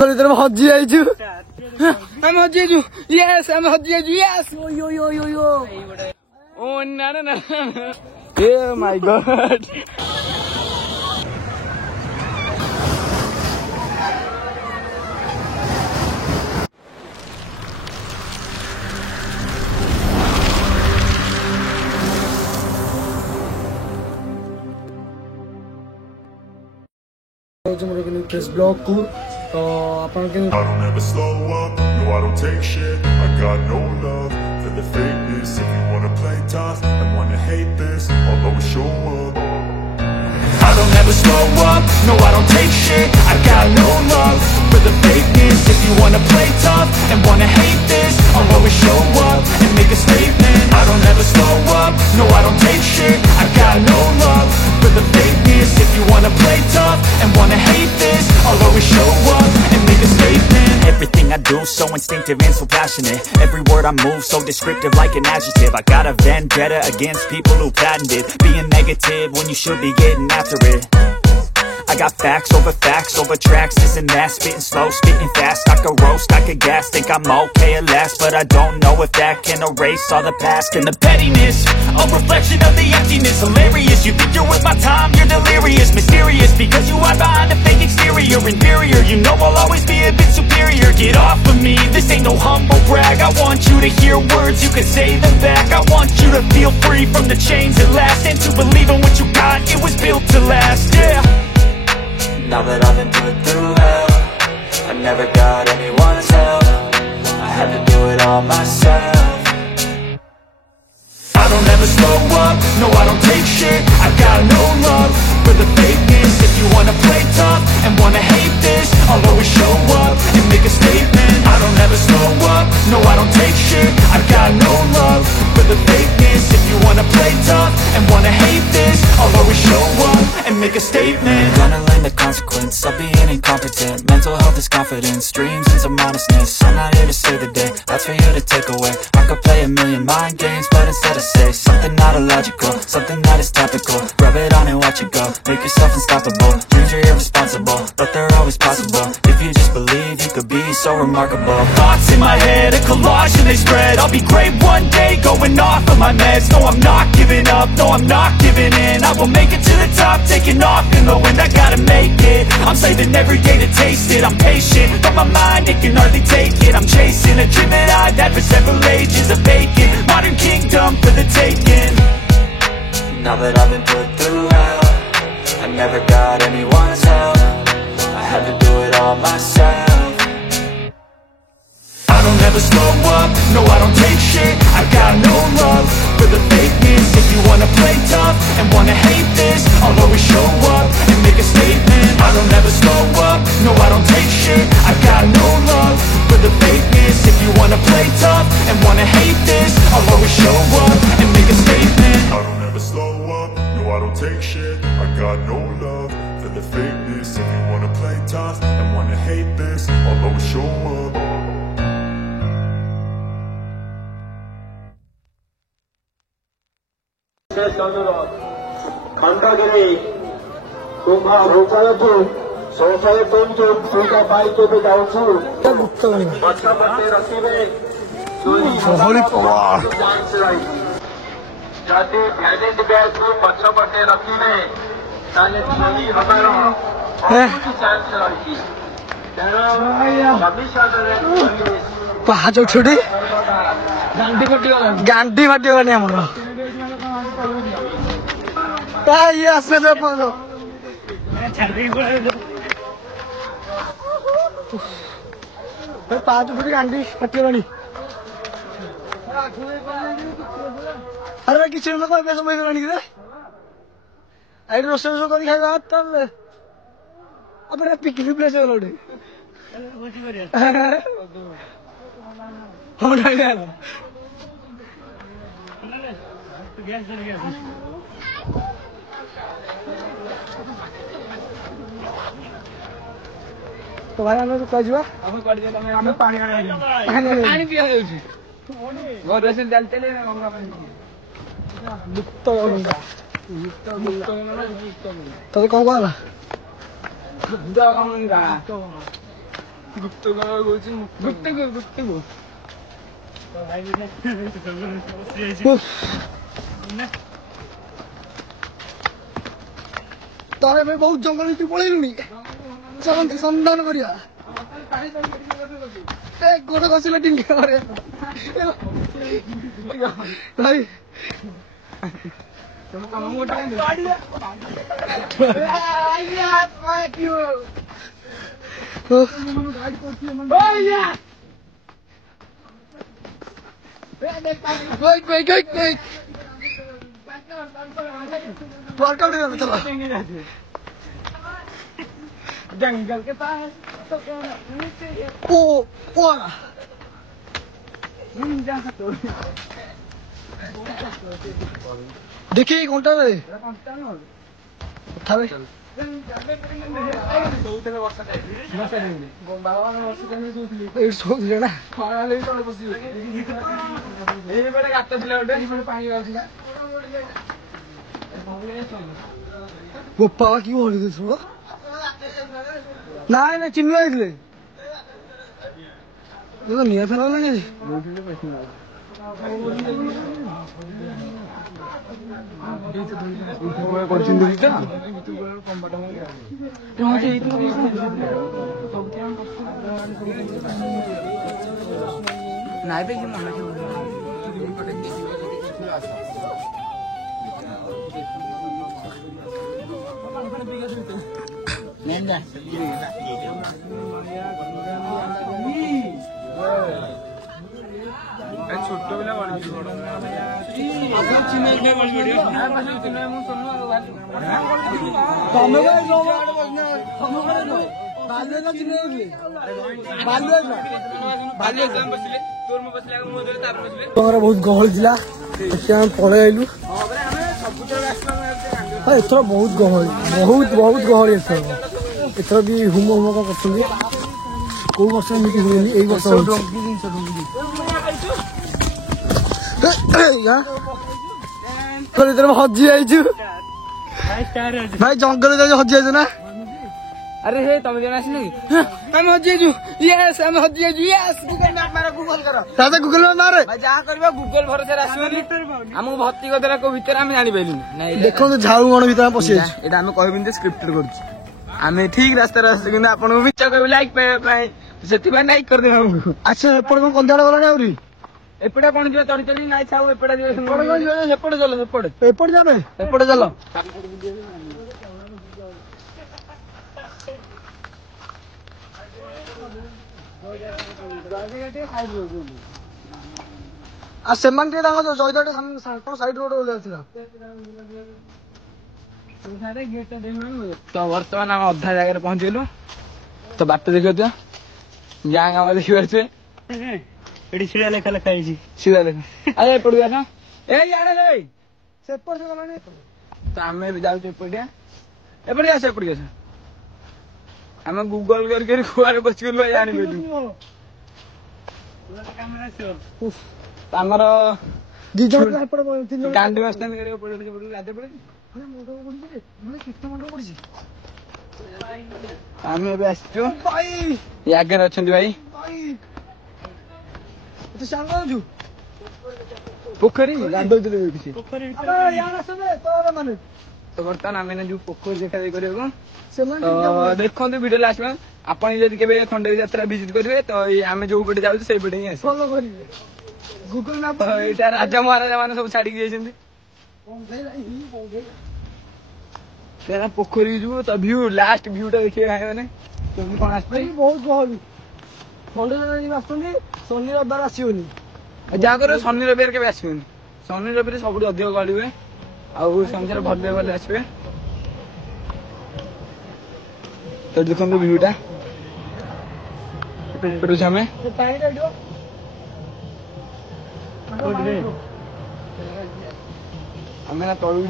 ହଜି ଯାଇଛୁ ଆମେ ହଜି ଯାଇଛୁ ୟେସ୍ ଆମେ ହଜି ଯାଇଛୁ ୟେସ୍ ଓ ନା ନା ନା ଏ ମାଇ ଗଡ୍ फेस ब्लॉग को तो अपन के I don't ever slow up, no I don't take shit. I got no love for the fakeness. If you wanna play tough and wanna hate this, I'll always show up. I don't ever slow up, no I don't take shit. I got no love for the fakeness. If you wanna play tough and wanna hate this, I'll always show up and make a statement. I don't ever slow up, no I don't take shit. I got no love for the fakeness. If you wanna play tough and wanna hate this, I'll always show up and make a statement. Everything I do so instinctive and so passionate. Every word I move so descriptive like an adjective. I got a vendetta against people who patented being negative when you should be getting after it. I got facts over tracks, this and that. Spitting slow, spitting fast. I could roast, I could gas. Think I'm okay at last, but I don't know if that can erase all the past. And the pettiness, a reflection of the emptiness. Hilarious, you think you're worth my time, you're delirious. Mysterious, because you hide behind a fake exterior. Inferior, you know I'll always be a bit superior. Get off of me, this ain't no humble brag. I want you to hear words, you can say them back. I want you to feel free from the chains at last, and to believe in what you got, it was built to last, yeah. Now that I've been put through hell, I never got anyone's help. I had to do it all myself. I don't ever slow up, no I don't take shit. I got no love for the fakeness. If you wanna play tough and wanna hate this, I'll always show up and make a statement. I don't ever slow up, no I don't take shit. I got no love for the fakeness. If you wanna play tough and wanna hate this, I'll always show up and make a statement. Gonna learn the consequence of being incompetent. Mental health is confidence, dreams and some honestness. I'm not here to save the day, that's for you to take away. I could play a million mind games, but instead I say something not illogical, something that is topical. Rub it on and watch it go, make yourself unstoppable. Dreams are irresponsible, but they're always possible. If you just believe, you could be so remarkable. Thoughts in my head, a collage and they spread. I'll be great one day, going off of my meds. No, I'm not giving up, no, I'm not giving in. I will make it to the top, taking off in the wind. I gotta make it, I'm saving every day to taste it. I'm patient, but my mind, it can hardly take it. I'm chasing a dream that I've had for several ages. A vacant, modern kingdom for the taking. Now that I've been put through hell, I never got anyone's help. I had to do it all myself. I don't ever slow up, no I don't take shit. I got no love for the fakeness. If you wanna play tough and wanna hate this, I'll always show up and make a statement. I don't ever slow up, no I don't take shit. I got no love for the fakeness. If you wanna play tough and wanna hate this, I'll always show up and make a statement. I don't ever slow up, no I don't take shit. I got no love for the fakeness. If you wanna play tough and wanna hate this, I'll always show up. Khandagiri तुम्हा रोकायतु सोसाए तुम जो पूजा पाई के भी जाऊँ बच्चा बच्चे रखी में जान से आई जाते भैंस बैठ को बच्चा बच्चे रखी में ताले सभी हमारा जान से आई थी पाँच छोटे गांधी बाटी वाले हमारा आसने दो पाँच फुट गांधी बाटी वाली अरे भाई किचन में कोई पैसा पैसा नहीं किधर आई रोसे रोसे को दिखाई बात तब अपने पिकनिक प्लेस है लोडे हो रहा है तो भाई हम लोग कह जुआ हमें कर दिया हमें पानी पानी पिया है उसे वो रसन डालते ले गंगा पानी मुक्त होगा तो कौन वाला मुक्त होगा गुप्त तारे में बहुत जंगल तू पलैलुनी चलते संधान करिया गोड़ घसिले टिंके करे भाई तुम काम मोटा जंगल के पास ओ देखिए घंटा रे उठावे बोपा की हो रही थी ना ना चिन्ह आइले तो निया फेला नहीं छोट पिला बहुत गहल थिला पड़े आइलु एथर बहुत गहल बहुत गहल एथर भी हुम कौन कर कौ वर्ष एमती हुए यही वर्ष हजी आई भाई जंगल हजी आई ना अरे हे तुम जन आस हजी यस हजी यस गूगल मैप मार गूगल कर दादा गूगल मैप मारे भाई जहां करबा गूगल भरोसा आसबनी हमहु भक्ति गदरा को भीतर हम जानि पैलु देखो तो झाऊ गण भीतर पसी एटा हम कहबिन जे स्क्रिप्टेड करछ आमे ठीक रास्ता रास्ता किंतु आपन को इच्छा करबे लाइक पाए सेति बा लाइक कर दे हमहु अच्छा एपड़ को कंदाड़ वाला आउरी एपड़ा कोन जे तड़ी तड़ी नाइ छाऊ एपड़ा जे एपड़ चलो एपड़ जाबे एपड़ चलो आ सेमान के दांग जो जयदाटे कोन साइड रोड हो जाथिला तो वर्तमान हम अधा जगह पहुंच गेलु तो बाट देखियो तो गाँ गाँव देखिबार छे एडी सीधा लेखा लेखा आइछि सीधा लेखा अरे पड़ुया ना ए यारे रे से पर से गलानी तो हमें भी जाउ छे पड़िया ए पड़िया से पड़िया से हम गूगल करके खुआरे बच गेलु जानि बेलु कैमरा से हमर दी जण पड़ तीन जण गांडी मस्तानी करे पड़ राते पड़े अरे मोटो पड़ी मैं कितना मोटो पड़ी हमें भी आछो भाई यागर अछंती भाई तो सांगा जु पोखरी गांडो दिले किसी पोखरी अरे यार असबे तोर माने तो बर्तन हमें जो पोखरी देखा दे करियो तो देखंतु वीडियो लास्ट में आपण यदि केबे खंडेरी यात्रा विजिट करबे तो हमें जो पटे जाउ से पटे ही आसे फॉलो करिवे गूगल मैप एटा राजा महाराजा माने सब छाडी गेछिंती तेरा पोखरी जो तो व्यू लास्ट व्यूटा देखिए है माने तुम कोन आस्ते बहुत गहल खंडेरी आस्तनी शनि रविवार आसीओनी जा करो शनि रविवार के आसीओनी शनि रविवार सब अधिक गलिबे आ संसार भले भले आसबे तो देखो व्यूटा पेपर हमें हमें ना तलू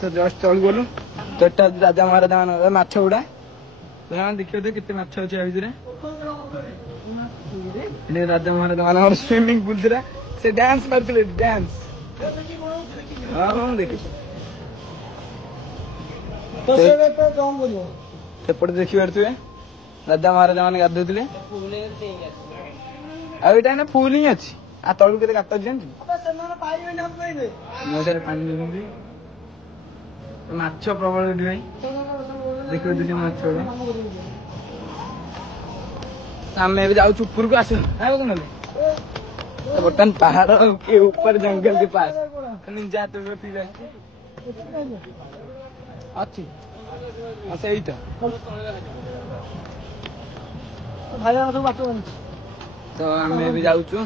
तो जस्ट चल गलु तो राजा महाराजा मान माछ गुड़ा देखिए तो कितने माछ अच्छे भितर राजा महाराजा मान स्विमिंग पूल था से डांस करते डांस हाँ देख तो ସେପଟେ ଦେଖିପାରୁଥିବେ ରାଜା ମହାରାଜା ମାନେ ଗାଧଉଥିଲେ। ଆଉ ଏଇଟା ଏଇନା ଫୁଲ ହିଁ ଅଛି। ଆଉ ତଳକୁ କେତେ ଗାତ ଦିଅନ୍ତି ପାଣି ଦିଅନ୍ତି। ମାଛ ପ୍ରବଳ ଏଠି ଭାଇ ଦେଖିପାରୁଥିବେ ମାଛ ଗୁଡା। ଆମେ ଏବେ ଯାଉଛୁ ଉପରକୁ ଆସ ନହେଲେ ବର୍ତ୍ତମାନ ପାହାଡ ଉପରେ ଜଙ୍ଗଲ के पास निंजा तो ଅଛି ସେଇଟା ତ ଆମେ ଏବେ ଯାଉଛୁ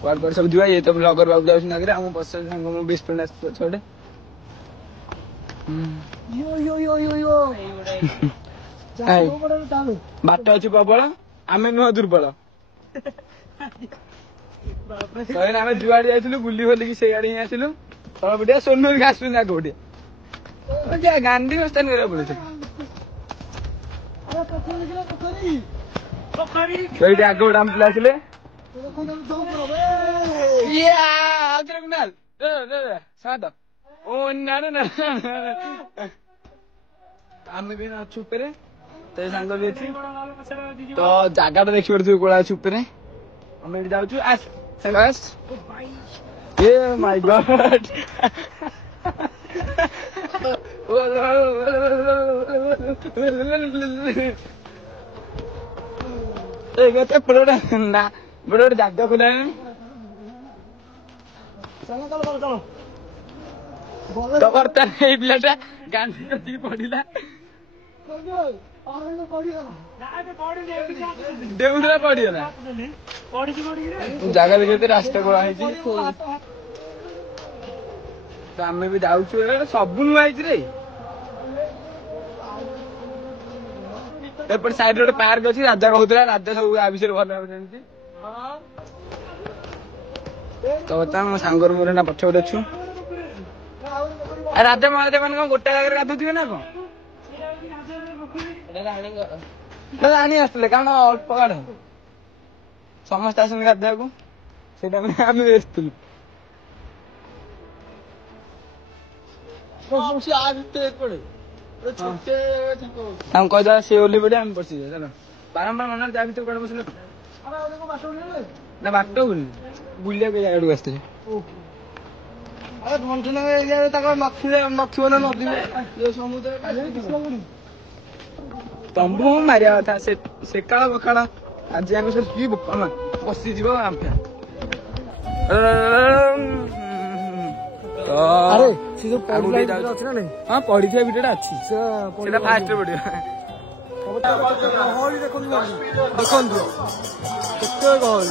କୁଆଡେ କୁଆଡେ ସବୁ ଯିବା। ଇଏ ତ ବ୍ଲଗର ବାବୁ ଯାଉଛନ୍ତି ଆଗରେ। ଆମ ବସ ସାଙ୍ଗ ମୋ ବେଷ୍ଟ ଫ୍ରେଣ୍ଡ ଆସିଛି ପଛପଟେ। ବାଟ ଅଛି ପ୍ରବଳ ଆମେ ନୁହଁ ଦୁର୍ବଳ। ଆମେ ଯୁଆଡେ ଯାଇଥିଲୁ ବୁଲି ବୁଲିକି ସେଇଆଡେ ହିଁ ଆସିଲୁ। ତଳ ପଟିଆ ସୋନୁ ଆସୁଛନ୍ତି ଆଗ ପଟିଆ ଗାନ୍ଧୀ ସ୍ଥାନ କରିବାକୁ ପଡୁଛି। ସେଇଠି ଆଗ ଗୋଟେ ଆମ ପିଲା ଆସିଲେ। ଆମେ ବି ଅଛୁ ଉପରେ ତ ସାଙ୍ଗ ବି ଅଛି। ତ ଜାଗା ଟା ଦେଖିପାରୁଥିବେ କୋଳା ଅଛି ଉପରେ। ଆମେ ଏଠି ଯାଉଛୁ ଆସ ସାଙ୍ଗ ଆସ। ଏ ମାଇ ଗଡ କେତେ ଗୋଟେ ଜାଗା ଖୋଲାଣି। ତ ବର୍ତ୍ତମାନ ଏଇ ପିଲାଟା ଗାନ୍ଧୀ କତିକି ପଡିଲା। ଡେଉଁଥିଲା ପଡିଗଲା। ଜାଗା ଦେଖି ରାସ୍ତା ଖୋଳା ହେଇଛି। ତ ଆମେ ବି ଯାଉଛୁ ସବୁ ନୂଆ ହେଇଛି ରେ। ଏପଟେ ସାଇଡ୍ ରେ ଗୋଟେ ପାର୍କ ଅଛି। ରାଜା କହୁଥିଲା ରାଜା ସବୁ ଆ ବିଷୟରେ ଭଲ ଭାବରେ ଜାଣିଛି। ତ ବର୍ତ୍ତମାନ ମୋ ସାଙ୍ଗର ମୋର ନା ପଛପଟେ ଅଛୁ। ରାଜା ମହାରାଜା ମାନେ କଣ ଗୋଟେ ଜାଗାରେ ଗାଧୁଥିବେ ନା କଣ? ରାଣୀ ଆସିଥିଲେ କାରଣ ଅଳ୍ପ ଗାଢ ସମସ୍ତେ ଆସନ୍ତି ଗାଧୋଇବାକୁ। ସେଇଟା ଆମେ ଆସିଥିଲୁ। ତାଙ୍କୁ କହିଦେବା ସେ ଓହ୍ଲେଇ ପଡିଆ ଆମେ ବସିଯିବା ଚାଲ। ବାରମ୍ବାର ମନରେ ଯାହା ଭିତରେ କୁଆଡେ ବସିଲେ ନା ବାଟ ବୁଲିବାକୁ ଜାଗାକୁ ଆସିଥିଲେ। ନଥିବ ନା ନଦୀ ସମୁଦ୍ର ତମ୍ବୁ ମାରିବା କଥା। ସେକାଳ ପଖାଳ ଆଜି ଆମେ ସବୁ କି ବସିଯିବ ଆମେ। ହଁ ପଢିଥିବା ଭିଡିଓ ଟା ଅଛି। ସେଟା ଫାଷ୍ଟ ପଡିବ। ଦେଖନ୍ତୁ କେତେ ଗହଳି।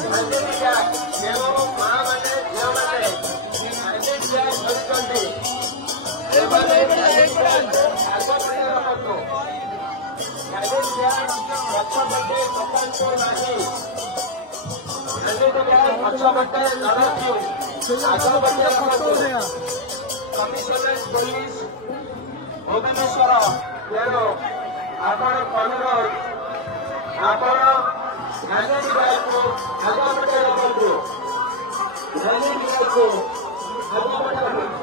କମିଶନରେଟ ପୋଲିସ ଭୁବନେଶ୍ୱର ତେଣୁ ଆପଣ ଅନୁରୋଧ ଆପଣ ଗାନ୍ଧୀ ବାଇକୁ ଆଗପଟେ ରଖନ୍ତୁ। ଗାନ୍ଧୀ ବାଇକୁ ଆଗପଟେ ରଖନ୍ତୁ।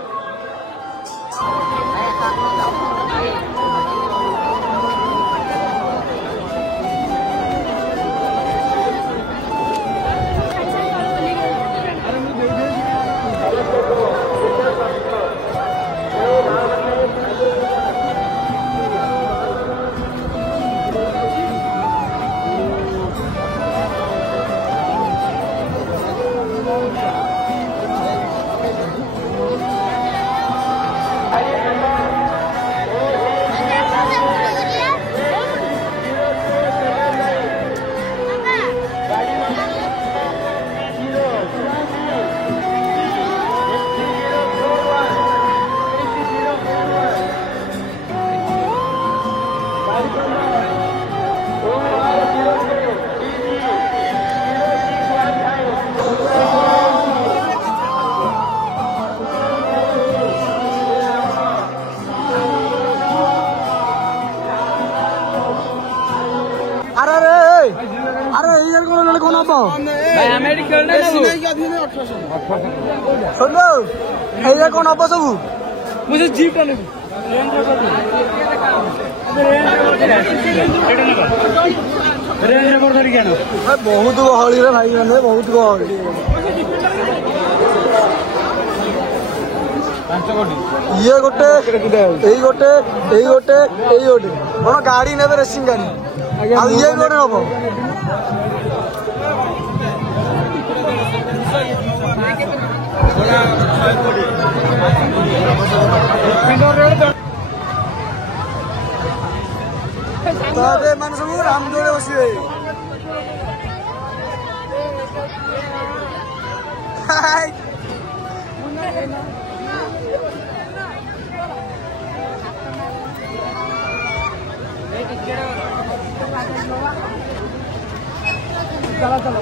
କଣ ହବ ସବୁ? मुझे जीप बहुत गहली रे भाई मैंने बहुत गहली ये गोटे कौन गाड़ी ने रेसिंग गाड़ी ये गोटे हम मान सब रामदोड़े बसवे चलो चलो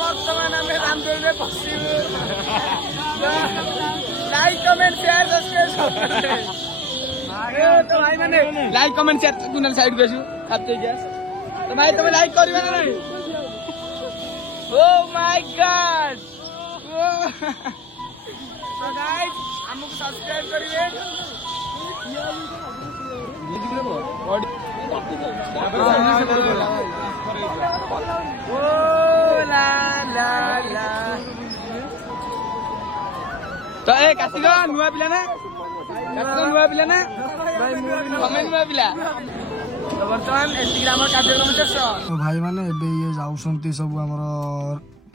वर्तमान आम रामदोली लाइक कमेंट शेयर सब्सक्राइब तो भाई मैंने लाइक कमेंट शेयर कुनल साइड पे खाते तो भाई तुम्हें लाइक करिवे ना नहीं ओ माय गॉड तो गाइस हमको सब्सक्राइब करिवे ओ ला ला ला तो ए कासिगो नुआ पिला ना नुआ पिला ना भाई कमेंट नुआ पिला तो वर्तमान इंस्टाग्राम कार्यक्रम देखछ तो भाई माने एबे ये जाउसंती सब हमर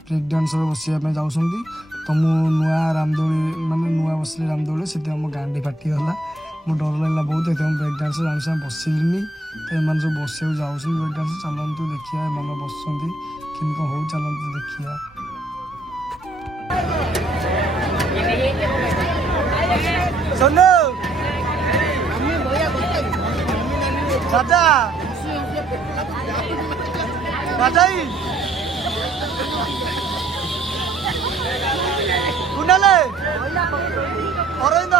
ब्रेक डांस रे बसिया पे जाउसंती तो मु नुआ रामदोली माने नुआ बसले रामदोली सेते हम गांडी फाटी होला मु डर लागला बहुत एकदम ब्रेक डांस जानसे बसिलिनी तो एमान सब बसिया जाउसन ब्रेक डांस चलंतु देखिया एमान बसंती किनको हो चलंतु देखिया सोनू दादा दादाई कुनाले अरविंद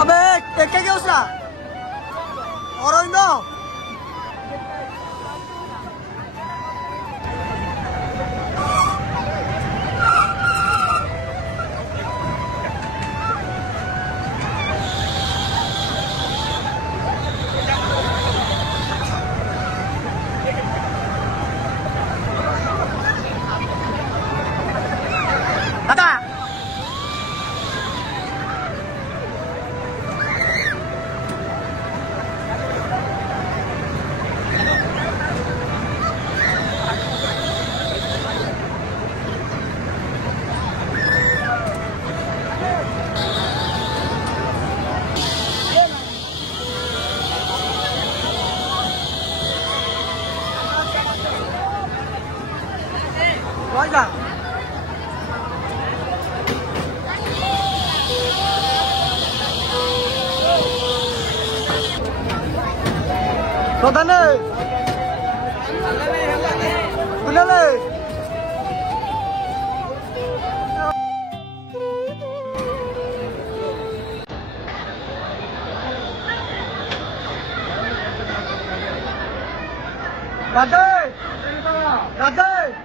अबे टेके क्या उसका अरविंद दादा Olha. Rodane. Kunale. Radhe. Radhe.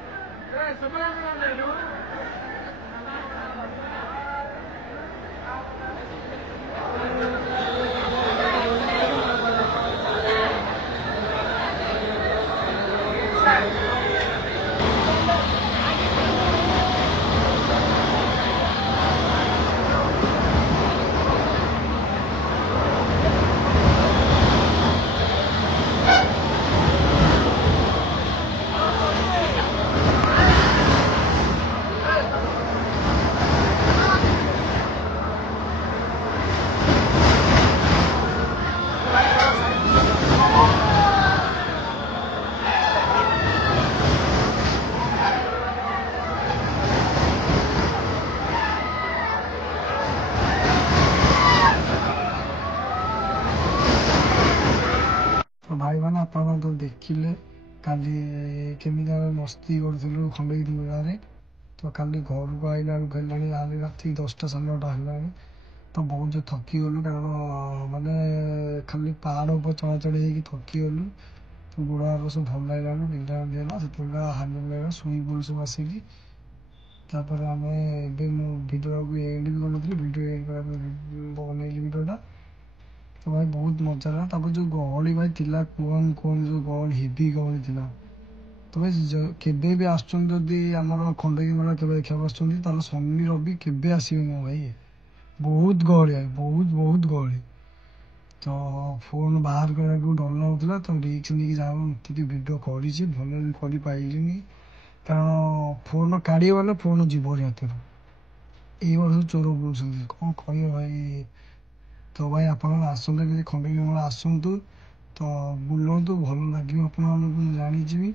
भाई मैंने आप तो देखिले काली केमिति आमे मस्ती करूँ खंडगिरी मेला तो काली घर को आइला बेलू राति 10टा 9:30 है तो बहुत जो थकी गलु कारण माने खाली पहाड़ ऊपर चढ़ा चढ़ी होगी थकी गलु तो गोड़ हाथ सब भल लगलानी निंदा दिला से हानि लगा शुई पड़ू सब आसिकी तापर आम भिडियो को एंड भी कर भिडियो बनैली भिडियोटा तो भाई बहुत मजा रहा तापर जो गहली भाई थिला कौन कौन जो गहली हेवी गहली थिला तो भाई केबे भी आसुन जदि आमर खंडगिरी मेला केबे देखा शनि रवि केबे आसबे भाई बहुत गहली भाई बहुत बहुत गहली तो फोन बाहर करा डर लगुला तो रिक्स नहीं जाती भिडियो करी भल कर पाइलिनी कारण फोन काढ़ी वाले फोन जीव हाथ ये वर्ष चोर बुलूँ कौन कह भाई तो भाई आप आसते खंडगिरी मेला आसतु तो बुलतु भल लगे आप जानी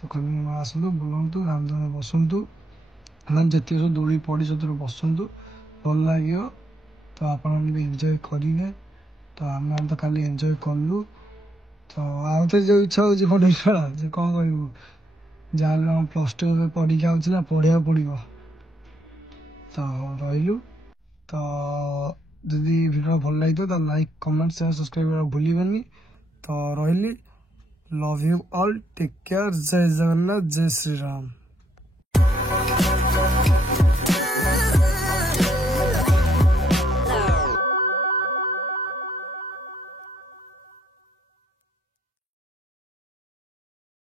तो खंडगिरी मेला आसतु बुलतु रामदन बसतु जिते सब दौड़ी पड़ी से बसतु भल लगे तो आप एंजॉय करेंगे तो आम तो काली एंजॉय कलु तो आउ तो जो इच्छा हो खंडगिरी मेला जे कौन कहूँ जहाँ +2 परीक्षा होता पढ़ा पड़ो तो रही तो जदि वीडियो भल लगी तो लाइक कमेंट शेयर सब्सक्राइब करा भूलिबनी तो रही love you all take care जय जगन्नाथ जय श्री राम।